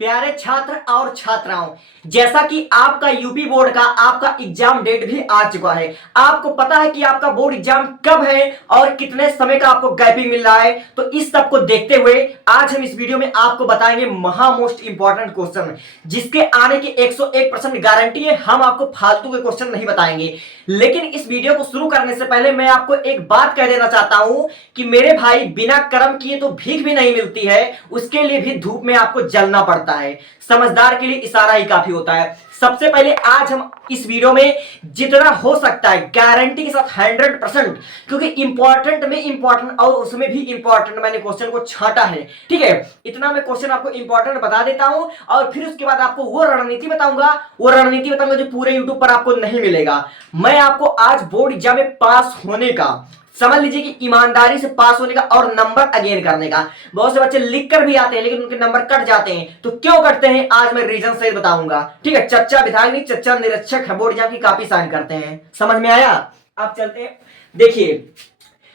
प्यारे छात्र और छात्राओं, जैसा कि आपका यूपी बोर्ड का आपका एग्जाम डेट भी आ चुका है। आपको पता है कि आपका बोर्ड एग्जाम कब है और कितने समय का आपको गैपिंग मिल रहा है। तो इस सब को देखते हुए आज हम इस वीडियो में आपको बताएंगे महा मोस्ट इंपॉर्टेंट क्वेश्चन, जिसके आने की 101% गारंटी है। हम आपको फालतू के क्वेश्चन नहीं बताएंगे। लेकिन इस वीडियो को शुरू करने से पहले मैं आपको एक बात कह देना चाहता हूं कि मेरे भाई, बिना कर्म किए तो भीख भी नहीं मिलती है, उसके लिए भी धूप में आपको जलना पड़ता है। समझदार के लिए इशारा ही काफी होता है। सबसे पहले आज हम इस वीडियो में जितना हो सकता है गारंटी के साथ 100%, क्योंकि इंपॉर्टेंट में इंपॉर्टेंट और उसमें भी इंपॉर्टेंट मैंने क्वेश्चन को छांटा है। ठीक है, इतना मैं क्वेश्चन आपको इंपॉर्टेंट बता देता हूं और फिर उसके बाद आपको वो रणनीति बताऊंगा जो पूरे यूट्यूब पर आपको नहीं मिलेगा। मैं आपको आज बोर्ड एग्जाम में पास होने का, समझ लीजिए कि ईमानदारी से पास होने का और नंबर अगेन करने का। बहुत से बच्चे लिख कर भी आते हैं लेकिन उनके नंबर कट जाते हैं। तो क्यों कटते हैं आज मैं रीजन सहित बताऊंगा। ठीक है, चच्चा विधायक नहीं, चच्चा निरीक्षक है, बोर्ड एग्जाम की कॉपी साइन करते हैं। समझ में आया? अब चलते हैं, देखिए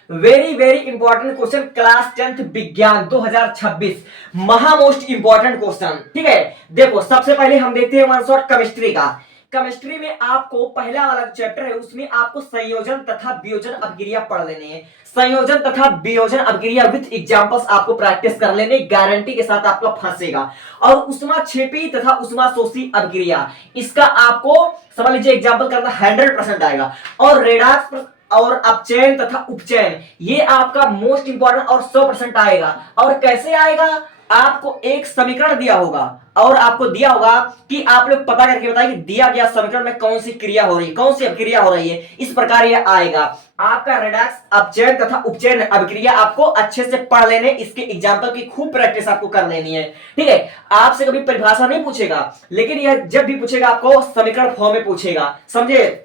very very important question, class 10th विज्ञान 2026, महा मोस्ट इंपॉर्टेंट क्वेश्चन। ठीक है, देखो सबसे पहले हम देखते हैं वन शॉट केमिस्ट्री का। केमिस्ट्री में आपको पहला वाला चैप्टर है, उसमें आपको संयोजन तथा वियोजन अपक्रिया पढ़ लेने हैं। संयोजन तथा वियोजन अपक्रिया विद एग्जांपल्स आपको प्रैक्टिस कर लेने, गारंटी के साथ आपका फंसेगा। और उष्माक्षेपी तथा उष्माशोषी अपक्रिया, इसका आपको समझ लीजिए एग्जांपल करना 100% आएगा। और रेडॉक्स और अपचयन तथा उपचयन, ये आपका मोस्ट इंपॉर्टेंट और 100% आएगा। और कैसे आएगा? आपको एक समीकरण दिया होगा और आपको दिया होगा कि आप लोग पता करके बताइए कि दिया गया समीकरण में कौन सी क्रिया हो रही है, कौन सी अभिक्रिया हो रही है। इस प्रकार यह आएगा आपका रेडॉक्स, अपचयन तथा उपचयन अभिक्रिया। आपको अच्छे से पढ़ लेने, इसके एग्जांपल की खूब प्रैक्टिस आपको कर लेनी है। ठीक है, आपसे कभी परिभाषा नहीं पूछेगा, लेकिन यह जब भी पूछेगा आपको समीकरण फॉर्म में पूछेगा। समझे?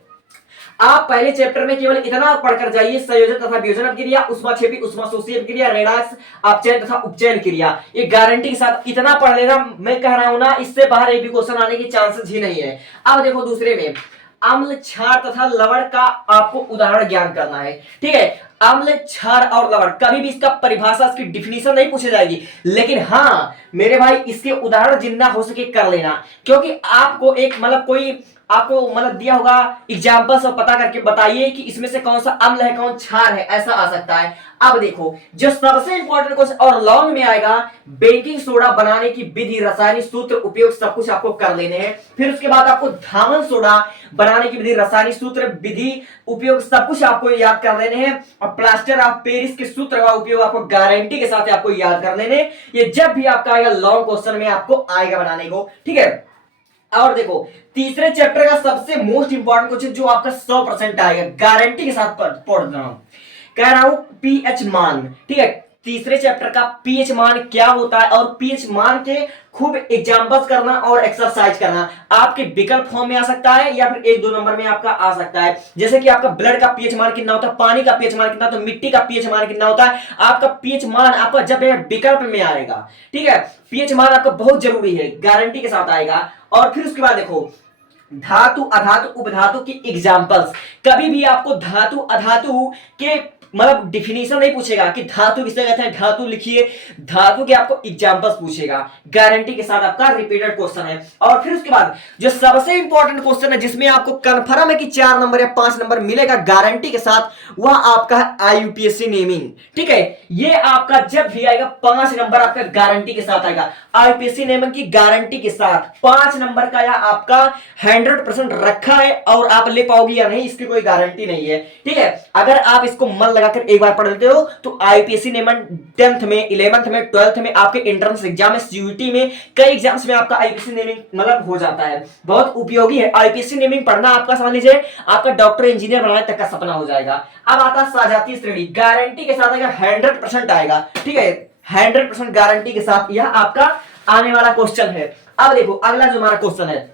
आप पहले चैप्टर में केवल इतना पढ़कर जाइए, संयोजन तथा वियोजन अपक्रिया, उष्माक्षेपी उष्माशोषी अपक्रिया, रेडॉक्स, अपचयन तथा उपचयन क्रिया, ये गारंटी के साथ इतना पढ़ लेना। मैं कह रहा हूं ना, इससे बाहर एक भी क्वेश्चन आने की चांसेस ही नहीं है। अब देखो दूसरे में अम्ल, क्षार तथा लवण का आपको उदाहरण ज्ञान करना है। ठीक है, अम्ल, क्षार और लवण, कभी भी इसका परिभाषा, इसकी डिफिनीशन नहीं पूछी जाएगी, लेकिन हाँ मेरे भाई इसके उदाहरण जितना हो सके कर लेना। क्योंकि आपको एक कोई आपको दिया होगा एग्जांपल्स और पता करके बताइए कि इसमें से कौन सा अम्ल है, कौन क्षार है, ऐसा आ सकता है। अब देखो जो सबसे इंपॉर्टेंट क्वेश्चन और लॉन्ग में आएगा, बेकिंग सोडा बनाने की विधि, रासायनिक सूत्र, उपयोग, सब कुछ आपको कर लेने हैं। फिर उसके बाद आपको धामन सोडा बनाने की विधि, रासायनिक सूत्र, विधि, उपयोग, सब कुछ आपको याद कर लेने हैं। और प्लास्टर ऑफ पेरिस के सूत्र का उपयोग आपको गारंटी के साथ आपको याद कर लेने। ये जब भी आपका आएगा लॉन्ग क्वेश्चन में आपको आएगा बनाने को। ठीक है, और देखो तीसरे चैप्टर का सबसे मोस्ट इंपॉर्टेंट क्वेश्चन जो आपका 100% आएगा, गारंटी के साथ पढ़ रहा हूं, कह रहा हूं पीएच मान। ठीक है, तीसरे चैप्टर का पीएच मान क्या होता है और पीएच मान के खूब एग्जांपल्स करना और एक्सरसाइज करना। आपके विकल्प फॉर्म में आ सकता है या फिर 1-2 नंबर में आपका आ सकता है। जैसे कि आपका ब्लड का पीएच मान कितना होता है, पानी का पीएच मान कितना होता है, मिट्टी का पीएच मान कितना होता है। आपका पीएच मान आपका जब विकल्प में आएगा, ठीक है, पीएच मान आपका बहुत जरूरी है, गारंटी के साथ आएगा। और फिर उसके बाद देखो धातु, अधातु, उपधातु की एग्जांपल्स। कभी भी आपको धातु अधातु के डिफिनीशन नहीं पूछेगा कि धातु किसे कहते हैं, धातु लिखिए, धातु के आपको एग्जांपल्स पूछेगा, गारंटी के साथ आपका रिपीटेड क्वेश्चन है। और फिर उसके बाद जो सबसे इंपॉर्टेंट क्वेश्चन है, जिसमें आपको कंफर्म है कि 4 नंबर या 5 नंबर मिलेगा गारंटी के साथ, वह आपका है आईयूपीएससी नेमिंग। ठीक है, ये आपका जब भी आएगा 5 नंबर आपका गारंटी के साथ आएगा। आईयूपीएससी नेमिंग की गारंटी के साथ 5 नंबर का या आपका 100% रखा है, और आप ले पाओगे या नहीं इसकी कोई गारंटी नहीं है। ठीक है, अगर आप इसको मन लगाकर एक बार पढ़ लेते हो तो आईपीएससी नेमन 10th में, 11th में, 12th में, आपके एंट्रेंस एग्जाम में, सीयूटी में, कई एग्जाम्स में आपका आईपीएससी नेमिंग हो जाता है। बहुत उपयोगी है आईपीएससी नेमिंग पढ़ना। आपका समझ लीजिए आपका डॉक्टर इंजीनियर बनाने तक का सपना हो जाएगा। अब आता है सजातीय श्रेणी, गारंटी के साथ आएगा, 100% आएगा। ठीक है, 100% गारंटी के साथ यह आपका आने वाला क्वेश्चन है। अब देखो अगला जो हमारा क्वेश्चन है,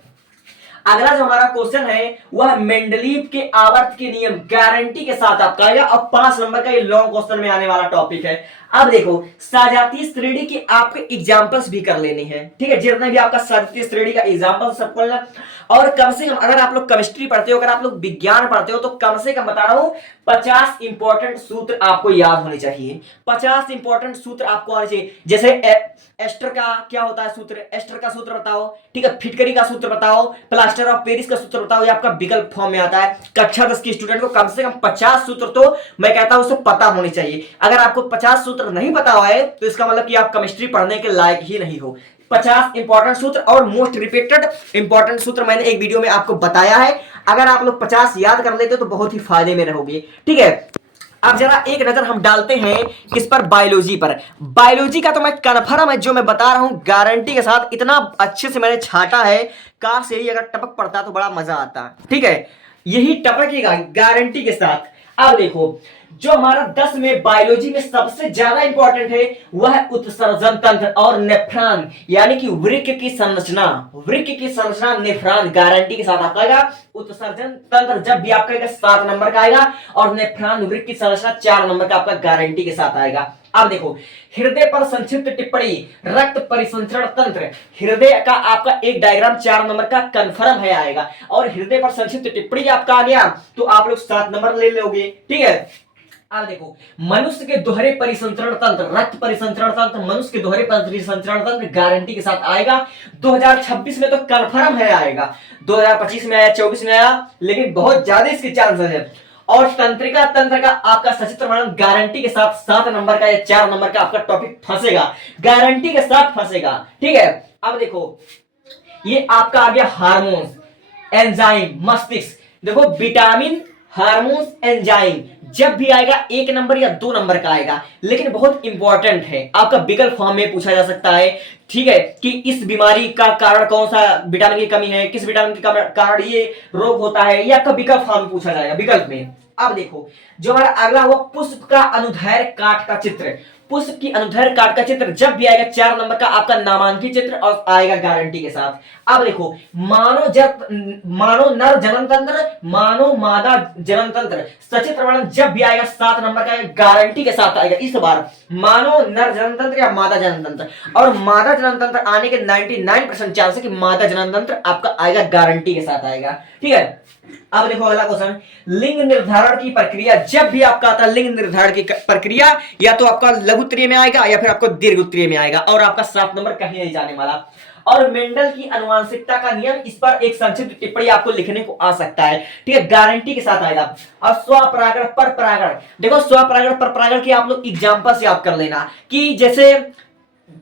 अगला जो हमारा क्वेश्चन है वह मेंडलीव के आवर्त के नियम, गारंटी के साथ आपका आएगा। अब 5 नंबर का ये लॉन्ग क्वेश्चन में आने वाला टॉपिक है। अब देखो सजातीय श्रेणी की आपके एग्जांपल्स भी कर लेनी है। ठीक है, जितने भी आपका सजातीय श्रेणी का एग्जांपल सब करना। और कम से कम अगर आप लोग केमिस्ट्री पढ़ते हो, अगर आप लोग विज्ञान पढ़ते हो, तो कम से कम बता रहा हूं 50 इंपॉर्टेंट सूत्र आपको याद होने चाहिए। 50 इंपॉर्टेंट सूत्र आपको आने चाहिए। जैसे एस्टर का क्या होता है सूत्र, एस्टर का सूत्र बताओ, ठीक है, फिटकरी का सूत्र बताओ, प्लास्टर ऑफ पेरिस का सूत्र बताओ, ये आपका विकल्प फॉर्म में आता है। कक्षा 10 के स्टूडेंट को कम से कम 50 सूत्र तो मैं कहता हूं उसे पता होने चाहिए। अगर आपको 50 सूत्र नहीं पता हुआ है तो इसका मतलब कि आप केमिस्ट्री पढ़ने के लायक ही नहीं हो। 50 इंपॉर्टेंट सूत्र और मोस्ट रिपीटेड इंपॉर्टेंट सूत्र मैंने एक वीडियो में आपको बताया है। अगर आप लोग 50 याद कर लेते तो बहुत ही फायदे में रहोगे, ठीक है। अब जरा एक नजर हम डालते हैं किस पर, बायोलॉजी पर। बायोलॉजी का तो मैं कन्फर्म है जो मैं बता रहा हूं गारंटी के साथ, इतना अच्छे से मैंने छाटा है, काश यही अगर टपक पड़ता तो बड़ा मजा आता, ठीक है, यही टपकेगा गारंटी के साथ। अब देखो जो हमारा 10 में बायोलॉजी में सबसे ज्यादा इंपॉर्टेंट है वह है उत्सर्जन तंत्र और नेफ्रॉन, यानी कि वृक्क की संरचना। वृक्क की संरचना नेफ्रॉन गारंटी के साथ आपका आएगा। उत्सर्जन तंत्र जब भी आपका आएगा 7 नंबर का आएगा, और नेफ्रॉन वृक्क की संरचना 4 नंबर का आपका गारंटी के साथ आएगा। अब देखो हृदय पर संक्षिप्त टिप्पणी, रक्त परिसंचरण तंत्र, हृदय का आपका एक डायग्राम 4 नंबर का कंफर्म है आएगा, और हृदय पर संक्षिप्त टिप्पणी आपका आ गया तो आप लोग 7 नंबर ले लोगे, ठीक है। अब देखो मनुष्य के दोहरे परिसंचरण तंत्र, रक्त परिसंचरण तंत्र, मनुष्य के दोहरे परिसंचरण तंत्र गारंटी के साथ आएगा। 2026 में तो कंफर्म है आएगा, 2025 में आया, 24 में आया, लेकिन बहुत ज्यादा इसके चांसेस है। और तंत्रिका तंत्र का आपका सचित्र वर्णन गारंटी के साथ 7 नंबर का या 4 नंबर का आपका टॉपिक फंसेगा, गारंटी के साथ फंसेगा, ठीक है। अब देखो ये आपका आ गया हार्मोन्स, एंजाइम, मस्तिष्क। देखो विटामिन, हार्मोन्स, एंजाइम जब भी आएगा 1 नंबर या 2 नंबर का आएगा, लेकिन बहुत इंपॉर्टेंट है, आपका विकल्प फॉर्म में पूछा जा सकता है, ठीक है, कि इस बीमारी का कारण कौन सा विटामिन की कमी है, किस विटामिन के कारण ये रोग होता है, ये आपका विकल्प फॉर्म में पूछा जाएगा विकल्प में। अब देखो जो हमारा अगला हुआ पुष्प का अनुदैर्घ्य काट का चित्र। पुष्प की अनुदैर्घ्य काट का चित्र जब भी आएगा 4 नंबर का आपका नामांकित चित्र और आएगा गारंटी के साथ। अब देखो मानव नर जनन तंत्र, मानव मादा जनन तंत्र, सचित्र वर्णन जब भी आएगा 7 नंबर का गारंटी के साथ आएगा। इस बार मानव नर जनन तंत्र या मादा जनन तंत्र, और मादा जनन तंत्र आने के 99% चांस है कि मादा जनन तंत्र आपका आएगा गारंटी के साथ आएगा, ठीक है। अब देखो अगला क्वेश्चन, लिंग निर्धारण की प्रक्रिया जब भी आपका आता है, लिंग निर्धारण की प्रक्रिया या तो आपका लघु उत्तरीय में आएगा या फिर आपको दीर्घ उत्तरीय में आएगा, और आपका 7 नंबर कहीं नहीं जाने वाला। और मेंडल की आनुवंशिकता का नियम, इस पर एक संक्षिप्त टिप्पणी आपको लिखने को आ सकता है, ठीक है, गारंटी के साथ आएगा। और स्वपरागण पर परागण, देखो स्वपरागण पर परागण की आप लोग एग्जांपल से याद कर लेना कि जैसे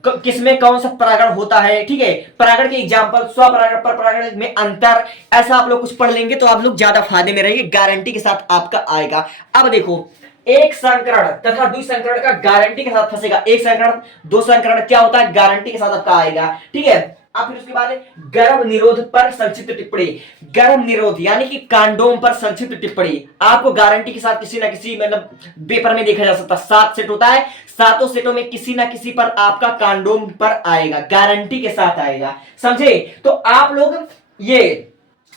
किसमें कौन सा परागण होता है, ठीक है, परागण के एग्जांपल, स्वपरागण पर परागण में अंतर, ऐसा आप लोग कुछ पढ़ लेंगे तो आप लोग ज्यादा फायदे में रहेंगे, गारंटी के साथ आपका आएगा। अब देखो एक संकरण तथा द्वि संकरण का गारंटी के साथ फंसेगा, एक संकरण, 2 संकरण क्या होता है गारंटी के साथ आपका आएगा, ठीक है। अब फिर उसके बाद गर्भ निरोध पर संक्षिप्त टिप्पणी, गर्भ निरोध यानी कि कांडोम पर संक्षिप्त टिप्पणी आपको गारंटी के साथ किसी ना किसी मतलब पेपर में देखा जा सकता है। 7 सेट होता है, 7 सेटों में किसी ना किसी पर आपका कांडोम पर आएगा, गारंटी के साथ आएगा, समझे। तो आप लोग ये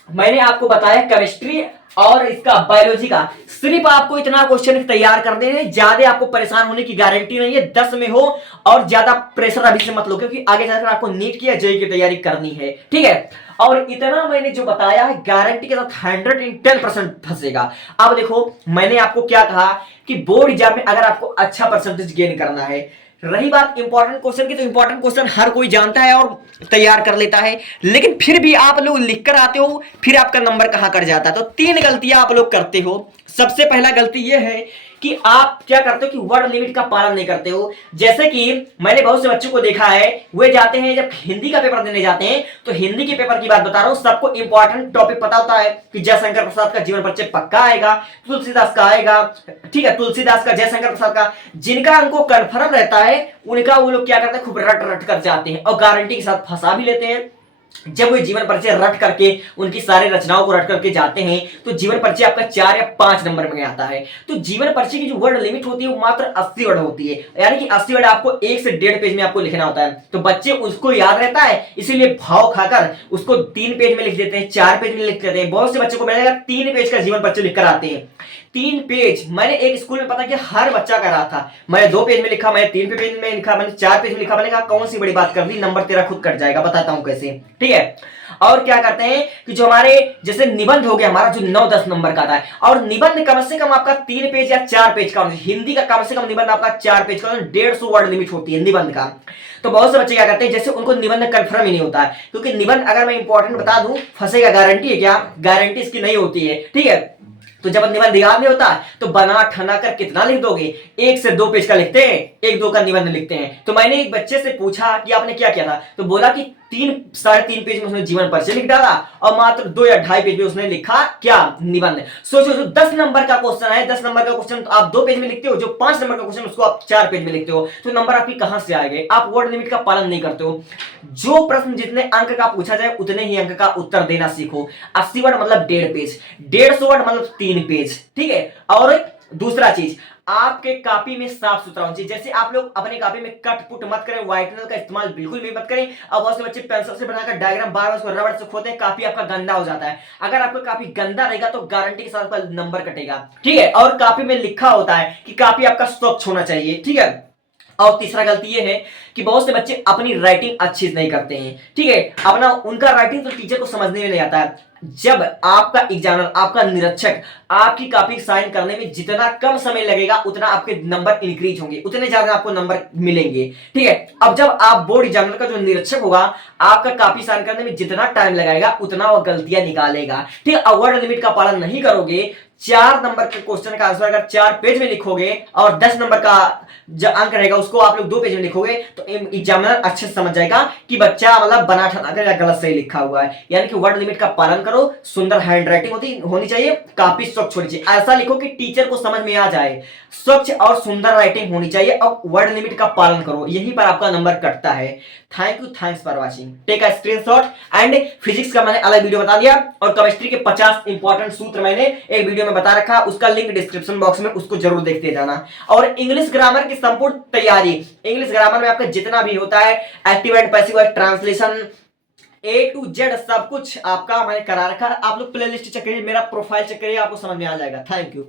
मैंने आपको बताया केमिस्ट्री और इसका बायोलॉजी का, सिर्फ आपको इतना क्वेश्चन तैयार करने हैं, ज्यादा आपको परेशान होने की गारंटी नहीं है। 10 में हो और ज्यादा प्रेशर अभी से मत लो, क्योंकि आगे जाकर आपको नीट की या जेईई की तैयारी करनी है, ठीक है। और इतना मैंने जो बताया है गारंटी के साथ 110% फंसेगा। अब देखो मैंने आपको क्या कहा कि बोर्ड एग्जाम में अगर आपको अच्छा परसेंटेज गेन करना है, रही बात इंपॉर्टेंट क्वेश्चन की, तो इंपॉर्टेंट क्वेश्चन हर कोई जानता है और तैयार कर लेता है, लेकिन फिर भी आप लोग लिख कर आते हो, फिर आपका नंबर कहां कट जाता है। तो 3 गलतियां आप लोग करते हो। सबसे पहला गलती यह है कि आप क्या करते हो कि वर्ड लिमिट का पालन नहीं करते हो। जैसे कि मैंने बहुत से बच्चों को देखा है, वे जाते हैं जब हिंदी का पेपर देने जाते हैं, तो हिंदी के पेपर की बात बता रहा हूं, सबको इंपॉर्टेंट टॉपिक पता होता है कि जयशंकर प्रसाद का जीवन परिचय पक्का आएगा, तुलसीदास का आएगा, ठीक है, तुलसीदास का, जयशंकर प्रसाद का, जिनका उनको कंफर्म रहता है उनका वो लोग क्या करते हैं खूब रट रट कर जाते हैं और गारंटी के साथ फंसा भी लेते हैं। जब वो जीवन परिचय रट करके उनकी सारी रचनाओं को रट करके जाते हैं तो जीवन परिचय आपका 4 या 5 नंबर में आता है। तो जीवन परिचय की जो वर्ड लिमिट होती है वो मात्र 80 वर्ड होती है, यानी कि 80 वर्ड आपको 1 से 1.5 पेज में आपको लिखना होता है। तो बच्चे उसको याद रहता है, इसीलिए भाव खाकर उसको 3 पेज में लिख देते हैं, 4 पेज में लिख देते हैं। बहुत से बच्चों को मिलेगा 3 पेज का जीवन परिचय लिखकर आते हैं। 3 पेज मैंने एक स्कूल में पता कि हर बच्चा कर रहा था। मैंने 2 पेज में लिखा, मैंने 3 पेज में लिखा, मैंने 4 पेज में लिखा। मैंने कहा कौन सी बड़ी बात कर दी, नंबर तेरा खुद कट जाएगा, बताता हूं कैसे। ठीक है, और क्या करते हैं कि जो हमारे जैसे निबंध हो गया हमारा जो 9-10 नंबर का था, और निबंध कम से कम आपका 3 पेज या 4 पेज का, हिंदी का कम से कम निबंध आपका 4 पेज का, 150 वर्ड लिमिट होती है निबंध का। तो बहुत से बच्चे क्या करते हैं, जैसे उनको निबंध कंफर्म ही नहीं होता है, क्योंकि निबंध अगर मैं इंपॉर्टेंट बता दूं, फंसेगा, गारंटी है क्या? गारंटी इसकी नहीं होती है। ठीक है, तो जब निबंध याद नहीं होता तो बना ठना कर कितना लिख दोगे? 1 से 2 पेज का लिखते हैं, 1-2 का निबंध लिखते हैं। तो मैंने एक बच्चे से पूछा कि आपने क्या किया था, तो बोला कि 3-3.5 पेज में उसने जीवन परिचय लिख डाला और मात्र 2 या 2.5 पेज में उसने लिखा क्या? निबंध। सोचो, जो 10 नंबर का क्वेश्चन है, 10 नंबर का क्वेश्चन तो आप 2 पेज में लिखते हो, जो 5 नंबर का क्वेश्चन उसको आप 4 पेज में लिखते हो, तो नंबर आपकी कहां से आएंगे? आप वर्ड लिमिट का पालन नहीं करते हो। जो प्रश्न जितने अंक का पूछा जाए उतने ही अंक का उत्तर देना सीखो। 80 वर्ड मतलब 1.5 पेज, 150 वर्ड मतलब 3 पेज। ठीक है, और दूसरा चीज, आपके कॉपी में साफ सुथरा होना चाहिए। जैसे आप लोग अपने कॉपी में कट पुट मत करें, व्हाइटनर का इस्तेमाल बिल्कुल भी मत करें। अब बहुत से बच्चे पेंसिल से बनाकर डायग्राम बार बार उसको रबड़ से खोदते हैं, कॉपी आपका गंदा हो जाता है। अगर आपका कॉपी गंदा रहेगा तो गारंटी के साथ आपका नंबर कटेगा। ठीक है, और कॉपी में लिखा होता है कि कॉपी आपका स्वच्छ होना चाहिए। ठीक है, और तीसरा गलती ये है कि बहुत से बच्चे अपनी राइटिंग अच्छी नहीं करते हैं। ठीक है, अपना उनका राइटिंग तो टीचर को समझने में नहीं आता है। जब आपका एग्जामिनर, आपका निरीक्षक आपकी कॉपी साइन करने में जितना कम समय लगेगा उतना आपके नंबर इंक्रीज होंगे, उतने ज्यादा आपको नंबर मिलेंगे। ठीक है, अब जब आप बोर्ड एग्जामिनर का जो निरीक्षक होगा, आपका कॉपी साइन करने में जितना टाइम लगाएगा उतना वो गलतियां निकालेगा। ठीक है, वर्ड लिमिट का पालन नहीं करोगे, 4 नंबर के क्वेश्चन का आंसर अगर 4 पेज में लिखोगे और 10 नंबर का जो अंक रहेगा उसको आप लोग 2 पेज में लिखोगे, तो एग्जामिनर अच्छे से समझ जाएगा कि बच्चा मतलब बना ठना कर या गलत सही लिखा हुआ है। यानी कि वर्ड लिमिट का पालन करो, सुंदर हैंड राइटिंग होनी चाहिए, काफी स्वच्छ होनी चाहिए। ऐसा लिखो कि टीचर को समझ में आ जाए, स्वच्छ और सुंदर राइटिंग होनी चाहिए, और वर्ड लिमिट का पालन करो, यहीं पर आपका नंबर कटता है। Thank you, thanks for watching. Take a screenshot. And physics का मैंने अलग वीडियो बता दिया, और केमिस्ट्री के 50 इंपॉर्टेंट सूत्र मैंने एक वीडियो में बता रखा, उसका लिंक डिस्क्रिप्शन बॉक्स में, उसको जरूर देखते जाना। और इंग्लिश ग्रामर की संपूर्ण तैयारी, इंग्लिश ग्रामर में आपका जितना भी होता है, active and passive voice, translation, A to Z सब कुछ आपका मैंने करा रखा है। आप लोग प्लेलिस्ट चेक करिए, मेरा प्रोफाइल चेक करिए, आपको समझ में आ जाएगा। Thank you.